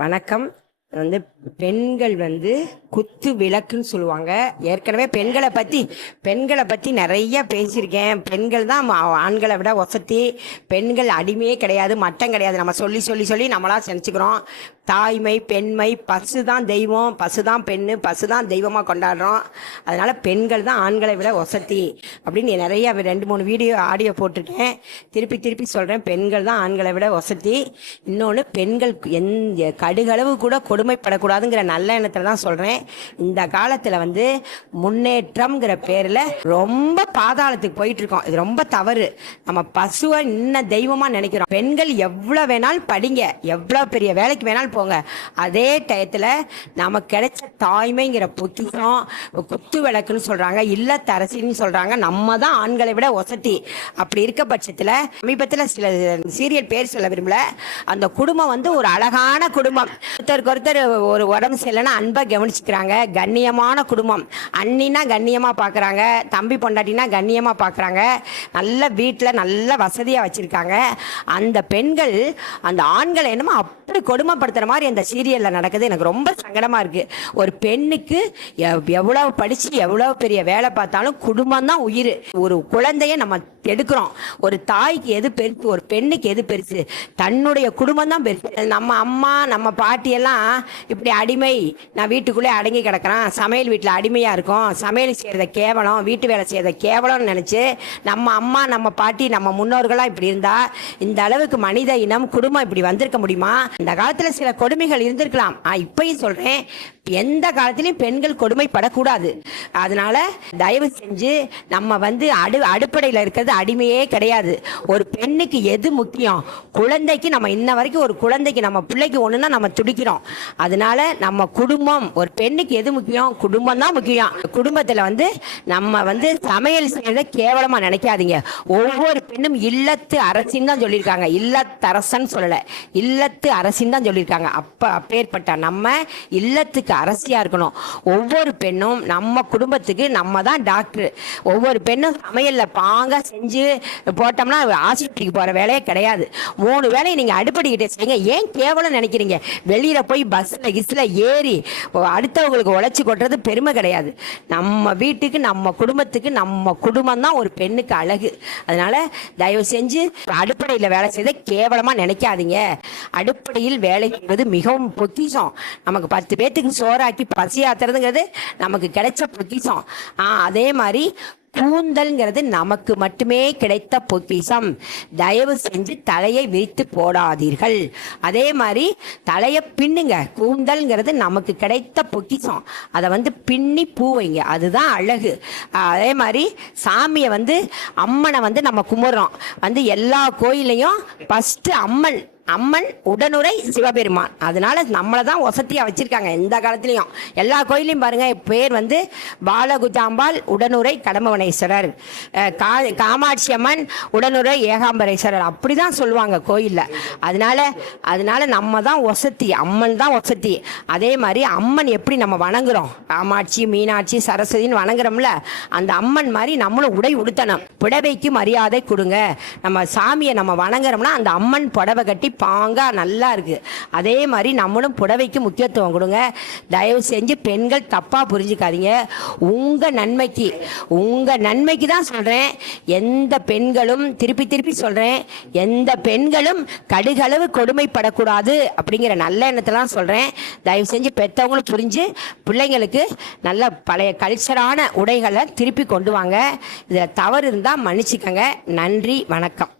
வணக்கம். பெண்கள் குத்து விளக்குன்னு சொல்லுவாங்க. ஏற்கனவே பெண்களை பற்றி நிறைய பேசியிருக்கேன். பெண்கள் தான் ஆண்களை விட வசதி. பெண்கள் அடிமையே கிடையாது, மட்டம் கிடையாது. நம்ம சொல்லி சொல்லி சொல்லி நம்மளாம் செஞ்சுக்கிறோம். தாய்மை, பெண்மை, பசு தான் தெய்வம், பசு தான் பெண்ணு, பசு தான் தெய்வமாக கொண்டாடுறோம். அதனால் பெண்கள் தான் ஆண்களை விட வசதி அப்படின்னு நிறைய 2-3 ஆடியோ போட்டிருக்கேன். திருப்பி சொல்கிறேன், பெண்கள் தான் ஆண்களை விட வசதி. இன்னொன்று, பெண்கள் எந்த கடுகளவு கூட கொடுமைப்படக்கூடாதுங்கிற நல்ல எண்ணத்தில் தான் சொல்கிறேன். இந்த காலத்தில் முன்னேற்றம்ங்கிற பேரில் ரொம்ப பாதாளத்துக்கு போயிட்டுருக்கோம். இது ரொம்ப தவறு. நம்ம பசுவை இன்னும் தெய்வமாக நினைக்கிறோம். பெண்கள் எவ்வளோ வேணாலும் படிங்க, எவ்வளோ பெரிய வேலைக்கு வேணாலும் போங்க. அதே டயத்தில் நமக்கு கிடைச்ச தாய்மைங்கிற பொக்கிஷம், குத்து விளக்குன்னு சொல்கிறாங்க, இல்லத்தரசின்னு சொல்கிறாங்க. நம்ம தான் ஆண்களை விட வசதி. அப்படி இருக்க பட்சத்தில் சமீபத்தில் சில சீரியல் பேர் சொல்ல விரும்பல, அந்த குடும்பம் ஒரு அழகான குடும்பம். ஒருத்தருக்கு ஒரு உடம்பு சரியில்லைன்னா அன்பை கவனிச்சுக்கிறாங்க. கண்ணியமான குடும்பம். அண்ணினா கண்ணியமாக பார்க்குறாங்க, தம்பி பொண்டாட்டினா கண்ணியமாக பார்க்குறாங்க. நல்ல வீட்டில் நல்ல வசதியாக வச்சுருக்காங்க. அந்த பெண்கள் அந்த ஆண்களை என்னமோ அப்படி கொடுமைப்படுத்துகிற மாதிரி அந்த சீரியலில் நடக்குது. எனக்கு ரொம்ப சங்கடமாக இருக்குது. ஒரு பெண்ணுக்கு எவ்வளோ படித்து எவ்வளோ பெரிய வேலை பார்த்தாலும் குடும்பம் தான் உயிர். ஒரு குழந்தைய நம்ம எடுக்கிறோம். ஒரு தாய்க்கு எது பெருசு, ஒரு பெண்ணுக்கு எது பெருசு? தன்னுடைய குடும்பம் தான் பெருசு. நம்ம அம்மா நம்ம பாட்டியெல்லாம் இப்படி அடிமை, நான் வீட்டுக்குள்ளே அடங்கி கிடக்கிறேன், சமையல் வீட்டில் அடிமையாக இருக்கும், சமையல் செய்கிறத கேவலம், வீட்டு வேலை செய்கிறத கேவலம்னு நினச்சி நம்ம அம்மா நம்ம பாட்டி நம்ம முன்னோர்களாக இப்படி இருந்தால் இந்த அளவுக்கு மனித இனம் குடும்பம் இப்படி வந்திருக்க முடியுமா? இந்த காலத்தில் சில கொடுமைகள் இருந்திருக்கலாம். இப்பயும் சொல்கிறேன், எந்த காலத்திலையும் பெண்கள் கொடுமைப்படக்கூடாது. அதனால தயவு செஞ்சு நம்ம அடிப்படையில் இருக்கிறது அடிமையே கிடையாது. ஒரு பெண்ணுக்கு எது முக்கியம்? குழந்தைக்கு நம்ம இன்ன வரைக்கும் ஒரு குழந்தைக்கு நம்ம பிள்ளைக்கு ஒண்ணுன்னா நம்ம துடிக்கிறோம். அதனால நம்ம குடும்பம், ஒரு பெண்ணுக்கு எது முக்கியம்? குடும்பம் தான் முக்கியம். குடும்பத்தில் நம்ம சமையல் செய்யறத கேவலமா நினைக்காதீங்க. ஒவ்வொரு பெண்ணும் இல்லத்து அரசின்னு தான் சொல்லியிருக்காங்க, இல்லத்தரசன் சொல்லல, இல்லத்து அரசின்னு தான் சொல்லியிருக்காங்க. அப்பேற்பட்ட நம்ம இல்லத்துக்கு அரசியா இருக்கணும். ஒவ்வொரு பெண்ணும் நம்ம குடும்பத்துக்கு நம்ம தான் டாக்டர். ஒவ்வொரு பெண்ணும் சமையல்ல பாங்க செஞ்சு போட்டோம்னா ஆஸ்பத்திரிக்கு போற வேலையே கிடையாது. 3 வேலையை நீங்க அடுப்படிக்கிட்டே செய்யுங்க. ஏன் கேவலம் நினைக்கிறீங்க? வெளியில போய் பஸ்ல கிஸ்ல ஏறி அடுத்தவங்களுக்கு உழைச்சி கொட்டுறது பெருமை கிடையாது. நம்ம வீட்டுக்கு நம்ம குடும்பத்துக்கு நம்ம குடும்பம் தான் ஒரு பெண்ணுக்கு அழகு. அதனால தயவு செஞ்சு அடுப்படையில் வேலை செய்த கேவலமா நினைக்காதீங்க. அடுப்படையில் வேலை செய்வது மிகவும் பொக்கிஷம். நமக்கு 10 பேத்துக்கு சோறாக்கி பசி ஆத்துறதுங்கிறது நமக்கு கிடைச்ச பொக்கிஷம். அதே மாதிரி கூந்தல்ங்கிறது நமக்கு மட்டுமே கிடைத்த பொக்கிஷம். தயவு செஞ்சு தலையை விரித்து போடாதீர்கள். அதே மாதிரி தலையை பின்னுங்க. கூந்தல்ங்கிறது நமக்கு கிடைத்த பொக்கிஷம். அதை பின்னி பூ வைங்க, அதுதான் அழகு. அதே மாதிரி சாமியை அம்மனை நம்ம கும்பிட்றோம். எல்லா கோயிலையும் ஃபஸ்ட்டு அம்மன் உடனுரை சிவபெருமான். அதனால நம்மளை தான் வசதியாக வச்சிருக்காங்க. எந்த காலத்திலையும் எல்லா கோயிலையும் பாருங்க, பேர் பாலகுஜாம்பாள் உடனுரை கடம்பவனேஸ்வரர், காமாட்சி அம்மன் உடனுரை ஏகாம்பரேஸ்வரர், அப்படிதான் சொல்லுவாங்க கோயிலில். அதனால நம்ம தான் வசதி, அம்மன் தான் வசதி. அதே மாதிரி அம்மன் எப்படி நம்ம வணங்குறோம், காமாட்சி மீனாட்சி சரஸ்வதினு வணங்குறோம்ல, அந்த அம்மன் மாதிரி நம்மளும் உடை உடுத்தணும். புடவைக்கு மரியாதை கொடுங்க. நம்ம சாமியை நம்ம வணங்குறோம்னா அந்த அம்மன் புடவை கட்டி பாங்கா நல்லா இருக்கு. அதே மாதிரி நம்மளும் புடவைக்கு முக்கியத்துவம் கொடுங்க. தயவு செஞ்சு பெண்கள் தப்பா புரிஞ்சுக்காதீங்க. உங்க நன்மைக்கு தான் சொல்றேன். எந்த பெண்களும் திருப்பி சொல்றேன், எந்த பெண்களும் கடுகளவு கொடுமைப்படக்கூடாது அப்படிங்கிற நல்ல எண்ணத்துல சொல்றேன். தயவு செஞ்சு பெற்றவங்களும் புரிஞ்சு பிள்ளைங்களுக்கு நல்ல பழைய கல்ச்சரான உடைகளை திருப்பி கொண்டு வாங்க. இதில் தவறு இருந்தால் மன்னிச்சுக்கங்க. நன்றி, வணக்கம்.